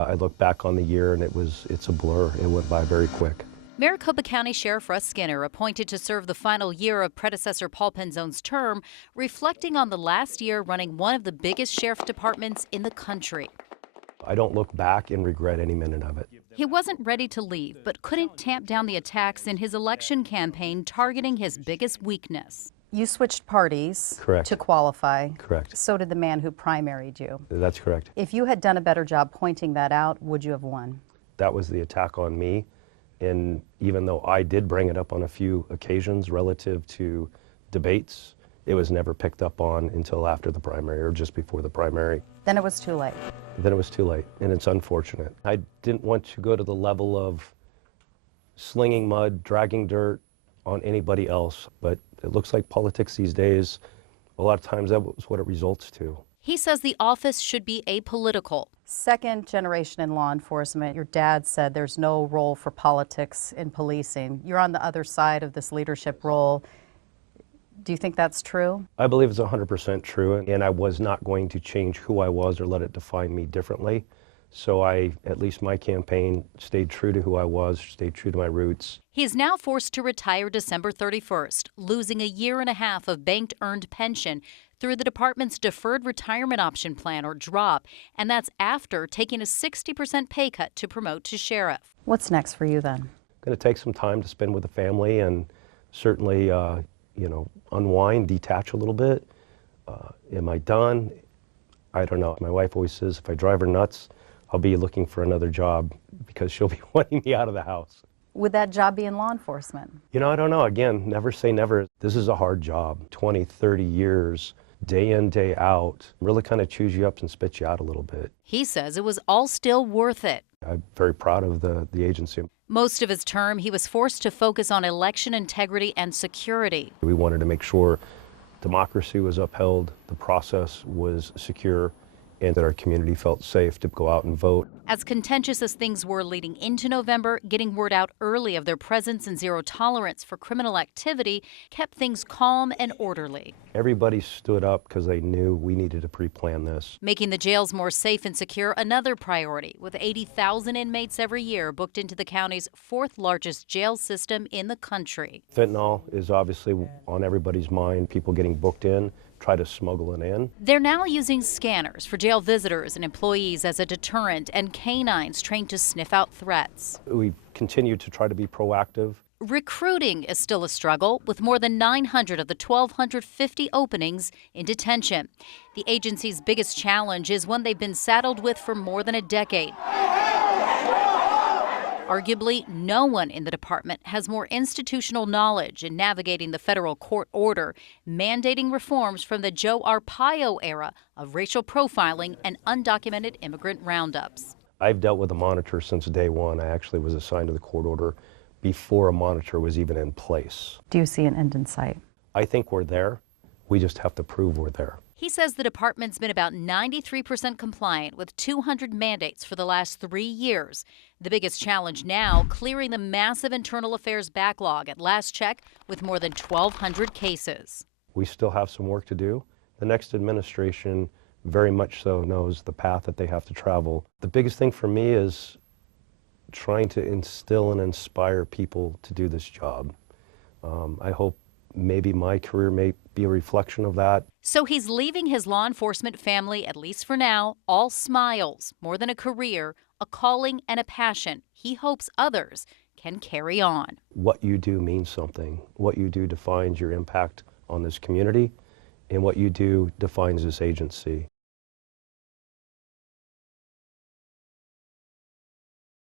I look back on the year and it's a blur. It went by very quick. Maricopa County Sheriff Russ Skinner, appointed to serve the final year of predecessor Paul Penzone's term, reflecting on the last year running one of the biggest sheriff departments in the country. I don't look back and regret any minute of it. He wasn't ready to leave, but couldn't tamp down the attacks in his election campaign targeting his biggest weakness. You switched parties Correct. to qualify. Correct. So did the man who primaried you. That's correct. If you had done a better job pointing that out, would you have won? That was the attack on me. And even though I did bring it up on a few occasions relative to debates, it was never picked up on until after the primary or just before the primary. Then it was too late. Then it was too late, and it's unfortunate. I didn't want to go to the level of slinging mud, dragging dirt on anybody else, but it looks like politics these days, a lot of times that was what it results to. He says the office should be apolitical. Second generation in law enforcement, your dad said there's no role for politics in policing. You're on the other side of this leadership role. Do you think that's true? I believe it's 100% true, and I was not going to change who I was or let it define me differently. So at least my campaign, stayed true to who I was, stayed true to my roots. He is now forced to retire December 31st, losing a year and a half of banked earned pension through the department's deferred retirement option plan, or DROP, and that's after taking a 60% pay cut to promote to sheriff. What's next for you then? Going to take some time to spend with the family and certainly, unwind, detach a little bit. Am I done? I don't know. My wife always says if I drive her nuts, I'll be looking for another job because she'll be wanting me out of the house. Would that job be in law enforcement? I don't know. Again, never say never. This is a hard job. 20, 30 years, day in, day out, really kind of chews you up and spits you out a little bit. He says it was all still worth it. I'm very proud of the agency. Most of his term, he was forced to focus on election integrity and security. We wanted to make sure democracy was upheld, the process was secure, and that our community felt safe to go out and vote. As contentious as things were leading into November, getting word out early of their presence and zero tolerance for criminal activity kept things calm and orderly. Everybody stood up because they knew we needed to pre-plan this. Making the jails more safe and secure, another priority, with 80,000 inmates every year booked into the county's fourth largest jail system in the country. Fentanyl is obviously on everybody's mind, people getting booked in, try to smuggle it in. They're now using scanners for jail visitors and employees as a deterrent, and canines trained to sniff out threats. We continue to try to be proactive. Recruiting is still a struggle, with more than 900 of the 1,250 openings in detention. The agency's biggest challenge is one they've been saddled with for more than a decade. Arguably, no one in the department has more institutional knowledge in navigating the federal court order, mandating reforms from the Joe Arpaio era of racial profiling and undocumented immigrant roundups. I've dealt with a monitor since day one. I actually was assigned to the court order before a monitor was even in place. Do you see an end in sight? I think we're there. We just have to prove we're there. He says the department's been about 93% compliant with 200 mandates for the last 3 years. The biggest challenge now, clearing the massive internal affairs backlog at last check with more than 1,200 cases. We still have some work to do. The next administration very much so knows the path that they have to travel. The biggest thing for me is trying to instill and inspire people to do this job. I hope maybe my career may be a reflection of that. So he's leaving his law enforcement family, at least for now, all smiles, more than a career, a calling and a passion he hopes others can carry on. What you do means something. What you do defines your impact on this community, and what you do defines this agency.